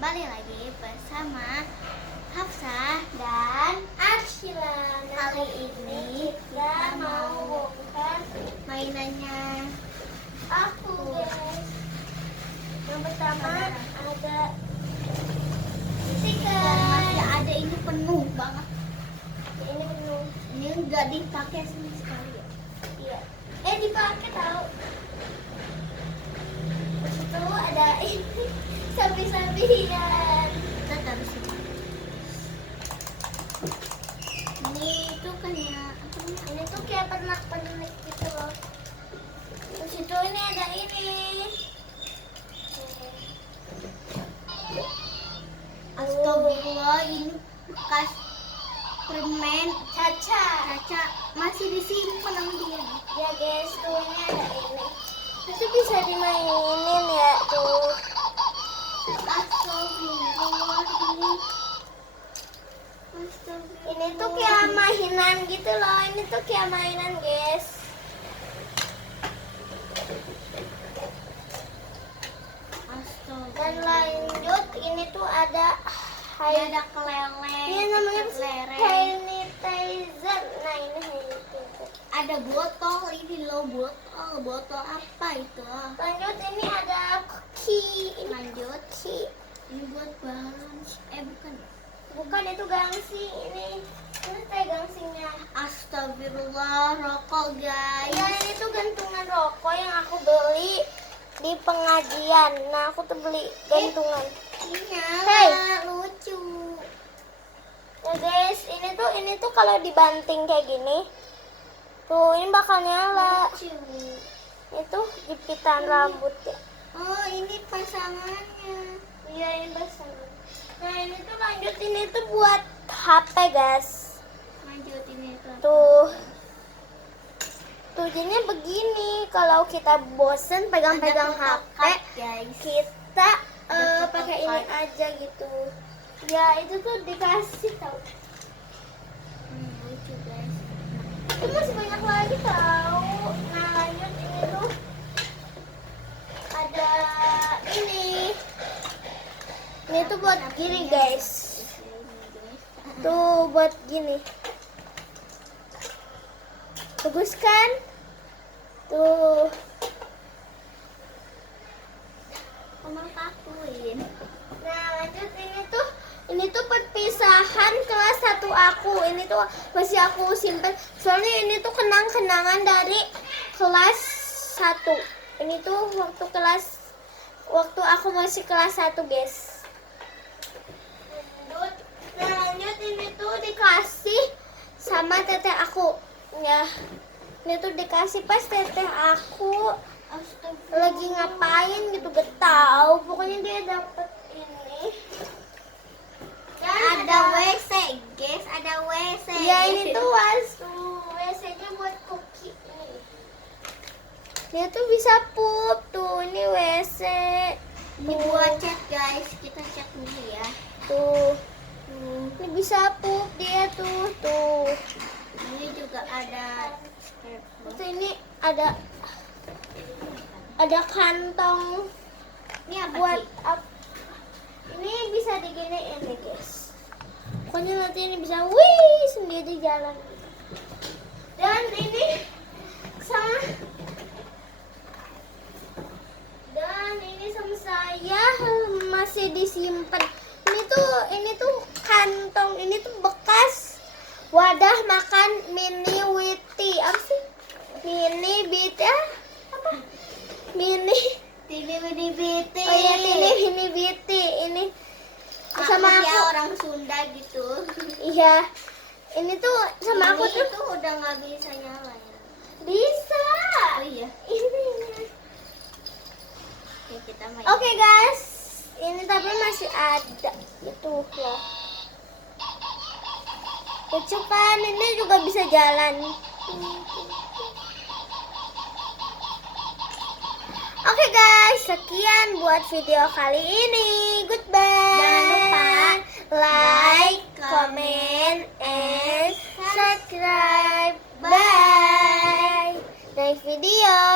kembali lagi bersama Hafsah dan Arshila. kali ini kita mau bongkar mainannya aku, guys. Yang pertama ada stiker. masih ada, ini penuh banget. Ini penuh. Ini enggak dipakai sama sekali ya. Iya. Dipakai tahu. Terus itu ada ini sapi-sapian. Kita taruh sini. Ini tuh kayak apa namanya? Ini tuh kayak pernak-pernik gitu loh. Terus itu ini ada ini. Astagfirullah, ini bekas permen Caca. kaca masih disimpan sama dia. Ya guys, tuh ini ada ini. Itu bisa dimainin ya tuh. Astagfirullah, ini. Ini tuh kayak mainan gitu loh. Ini tuh kayak mainan, guys. Dan lanjut ini tuh ada Ini ada keleleng. ini namanya lereng. sanitizer. Nah, ini sanitizer. Ada botol, ini loh botol apa itu? Lanjut ini ada cookie. Ini Lanjut, cookie. ini buat balance. Bukan. Bukan, itu gangsing. Ini kayak gangsingnya. Astagfirullah, rokok guys. Ya, ini tuh gantungan rokok yang aku beli di pengajian. Nah, aku tuh beli gantungan. Ini nyala, Hey. lucu. Ya guys, ini tuh kalau dibanting kayak gini, tuh ini bakal nyala. Lucu. Itu jepitan rambut ya. Oh, ini pasangannya. Iya, ini pasangan. Nah, ini tuh lanjut, ini tuh buat HP, guys. Lanjut ini tuh. Tuh jadinya begini. Kalau kita bosen pegang-pegang Ada HP, kotak, guys. kita Ada pakai kotak. ini aja gitu. Ya, itu tuh dikasih tau. Lucu guys. Itu masih banyak lagi tahu. Nah, lanjut ini tuh ada ini. Ini tuh buat gini, guys. Tuh buat gini. Bagus kan? Tuh. Omong kakuin. Nah, lanjut ini tuh perpisahan kelas 1 aku. Ini tuh masih aku simpen. Soalnya ini tuh kenang-kenangan dari kelas 1. Ini tuh waktu aku masih kelas 1, guys. Lanjut ini tuh dikasih sama teteh aku. Ya. Ini tuh dikasih pas teteh aku lagi ngapain gitu, gak tahu. Pokoknya dia dapet ini. Dan Ada WC, guys, ada WC. ya, ini tuh WC-nya buat cookie nih. Dia tuh bisa pup tuh, ini WC. Ini buat cat, guys. Kita cat dulu ya. Tuh. Ini bisa pup dia tuh. Ini juga ada. Terus ini ada kantong Ini apa buat sih? ini bisa diginiin deh, guys. Pokoknya nanti ini bisa wih sendiri jalan. Dan ini sama saya masih disimpan. Ini tuh kantong, ini tuh bekas wadah makan mini witi. Apa sih? Mini biti apa? Mini Tini biti. Oh iya, ini biti. Ini sama Aku ya, aku. orang Sunda gitu. Iya. Ini tuh sama aku tuh Itu udah nggak bisa nyala ya. bisa. Oh iya. Ini. Oke, kita main. Oke, guys. Ini tapi masih ada itu loh. Lucu kan? Ini juga bisa jalan. Oke guys, sekian buat video kali ini. Goodbye. Jangan lupa like, comment, and subscribe. Bye. Next video.